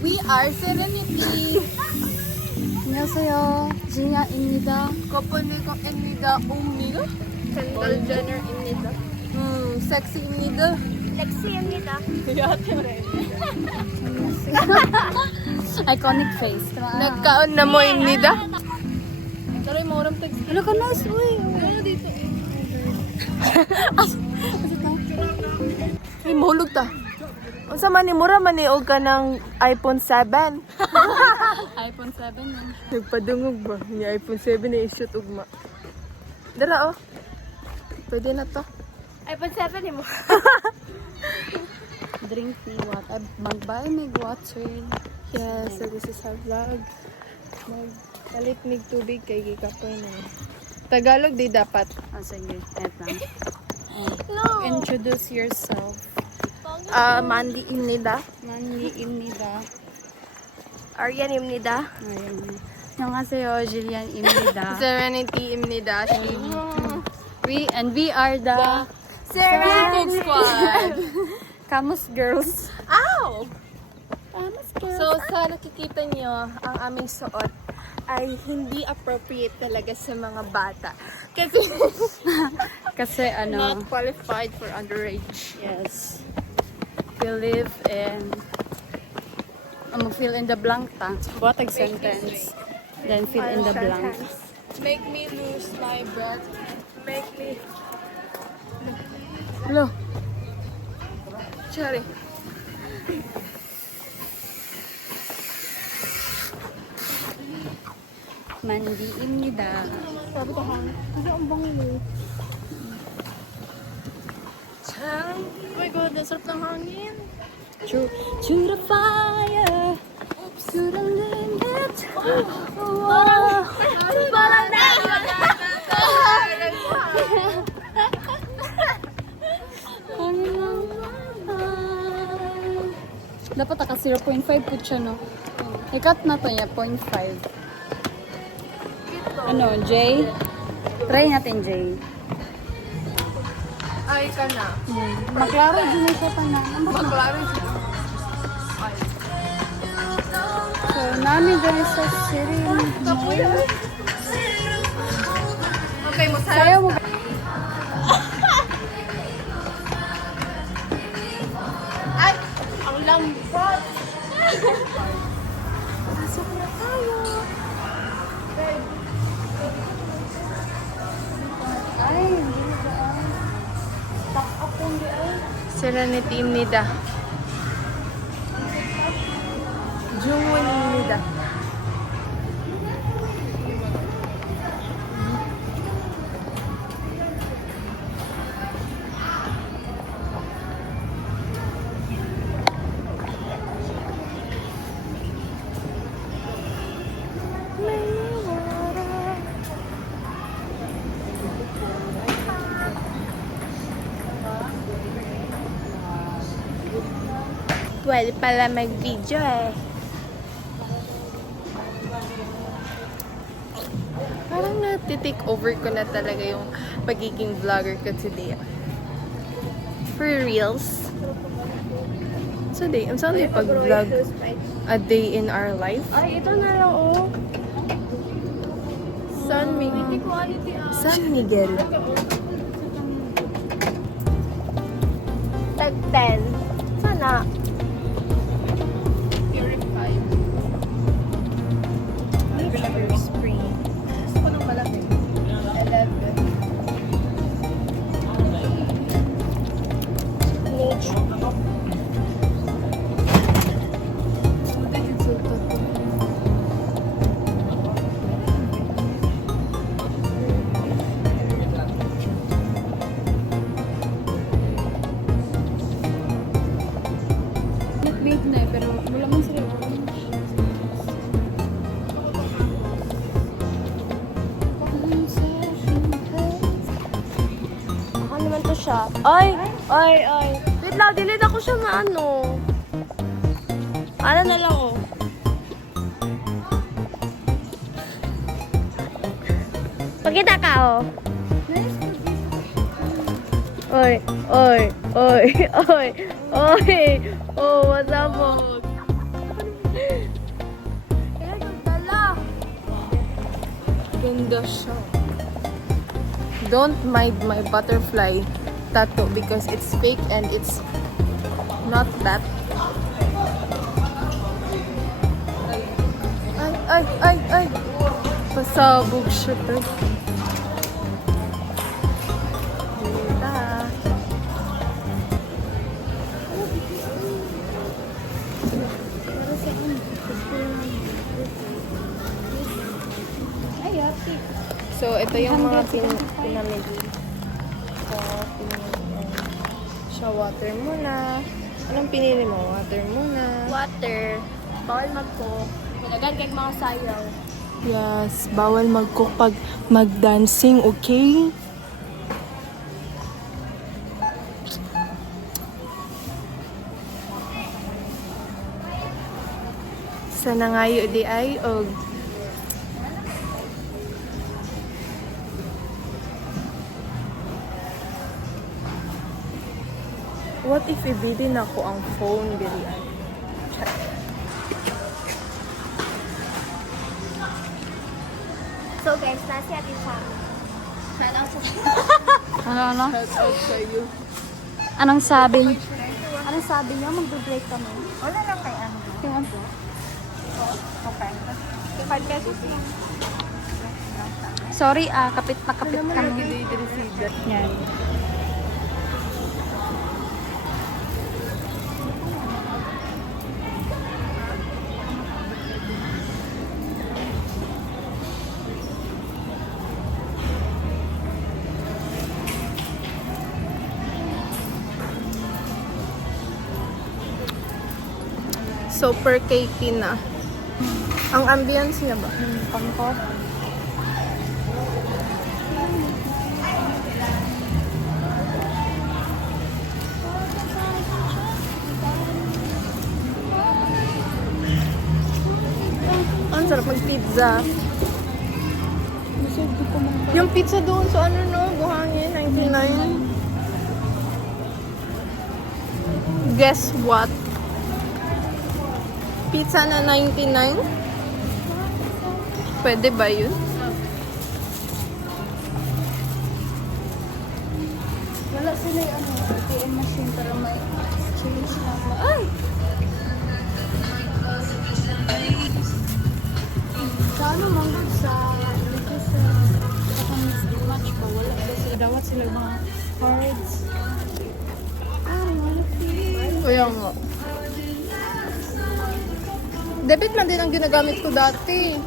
We are Serenity. 안녕하세요. 지니아입니다. 거푸니거입니다. 옵니다. Kendall Jenner입니다. 섹시입니다. 렉시입니다. Iconic face. Nagkaon na mo imnida. Taray mo ram tag. Ano ka na, uy? Ano dito? Ay, mahulog ta. Unsa man ni mura man ni og ka ng iPhone 7. iPhone 7 yan. Nagpadungog ba? Ni iPhone 7 na i-shoot ugma. Dara oh. Pwede na to. iPhone 7 mo. Drink me water. Mag-buy me water. Yes, so this is our vlog. Magpalit mig tubig kay gikapoy na. Tagalog di dapat. Oh, sige. Eto. No. Introduce yourself. Mandy imnida. 만리입니다. Aryan입니다. Ayun. 안녕하세요. Jillian입니다. Serenity imnida. We are the Serenity Squad. Camus Girls. Ow! Camus Girls. So, sa nakikita nyo, ang aming suot ay hindi appropriate talaga sa mga bata. Kasi Kasi not qualified for underage. yes. We live in fill in the blank ta. Buhatag sentence. Then fill in the blank. Make me lose my breath. Make me... Hello. Sorry. 만디입니다. Sabi ko hang. Kasi ang bango. Chang. Oh my God, ang sarap ng hangin. To the fire. To the limit. Parang na! Dapat aka 0.5 po siya, no? I-cut na to niya, 0.5. Ano, J? Try natin, J. Ay ka na. Maklaro din na siya pa na. Maklaro siya. So, namin dyan sa city. Okay, mo Sayo mo. Ay! Ang lambot! Pasok na tayo. Ay, hindi na daan. Pack up yung daan. Serenity imnida. Jungwon imnida. Pwede pala mag-video eh. Parang na-take over ko na talaga yung pagiging vlogger ko today. For reals. So day, ang saan day pag-vlog a day in our life? Ay, ito na lang oh. San Miguel. San Miguel. Tag 10. Sana. Purified. River Spring. Gusto ko nang malaki. 11. Nature. Clickbait na eh, pero wala man sila. Ako naman to siya. Ay! Wait lang, delete ako siya na ano. Ano na lang oh. Pakita ka oh. Oy. Oh, what's Ganda siya. Don't mind my butterfly tattoo because it's fake and it's not that. Ay. Pasabog siya to. Ay, ate. So, ito yung mga pinamili. So, siya water muna. Anong pinili mo? Water muna. Water. Bawal mag-cook. Kailangan kay mga sayaw. Yes, bawal mag-cook pag mag-dancing, okay? Sana ngayo di ay og what if ibili na ko ang phone dili ay? So guys, nasi atin sa shout out sa Ano? Shout out sa iyo. Anong sabi? Anong sabi niyo? Mag-break kami. Wala lang kay ano. Tingnan po. Okay. 5 pesos lang. Sorry, kapit na kapit kami. Yan. Super cakey na. Ang ambience niya ba? Pangko. Ang sarap mag-pizza. Yung pizza doon sa ano no, buhangin, 99. Guess what? Pizza na 99? Pwede ba yun? Wala sila yung ATM machine para may change lang. Ay! Sa ano man sa dito sa match pa wala ba sila dawat sila yung mga cards. Kaya nga. Debit man din ang ginagamit ko dati.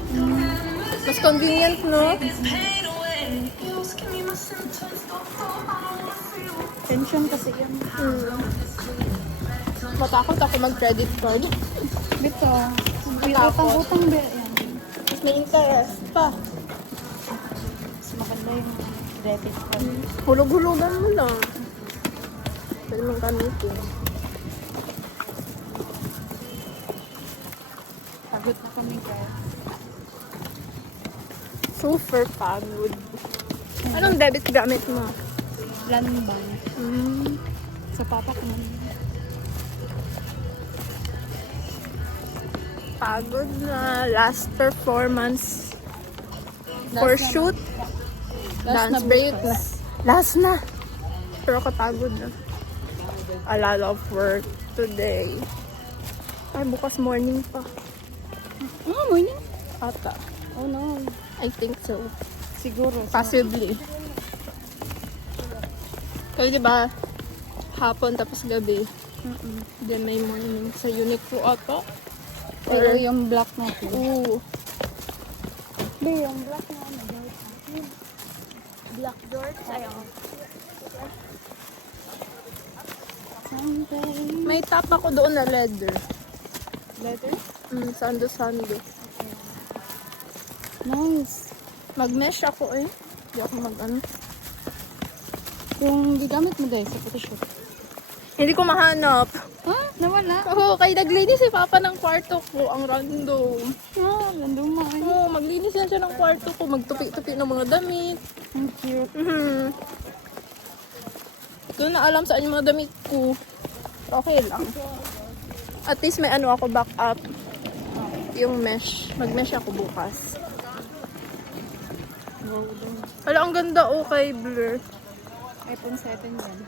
Mas convenient, no? Pension kasi yan. Matakot ako mag-credit card. Dito. Matakot. Utang-utang ba yan? Mas may interest pa. Mas maganda yung debit card. Hulog-hulugan mo lang. Pwede mong gamitin. Pagod na kami guys. Super pagod. Anong debit gamit mo? Landbank. Sa papa ko naman. Pagod na. Last performance. For shoot. Dance break na. Last na. Pero kapagod na. A lot of work today. Ay, bukas morning pa. Oh, morning. Ata. Oh no. I think so. Siguro. Possibly. Kaya diba, hapon tapos gabi. Then may morning sa Uniqlo ata. Or yung black na po. Oo. Be, yung black na ano. Black George. Ayaw. Something. May top ako doon na leather. Letter? Sando-sando. Nice. Mag-mesh ako eh. Hindi ako mag-ano. Yung gigamit mo dahil sa photoshoot. Hindi ko mahanap. Ha? Nawala? Oo, kay naglinis si Papa ng kwarto ko. Ang random. Ah, landong mo. Oo, maglinis yan siya ng kwarto ko. Magtupi-tupi ng mga damit. Ang cute. Doon na alam saan yung mga damit ko. Okay lang. At least may ano ako backup. Yung mesh. Mag-mesh ako bukas. Wow, daw. Hala, ang ganda oh kay Blur. iPhone 7 yan.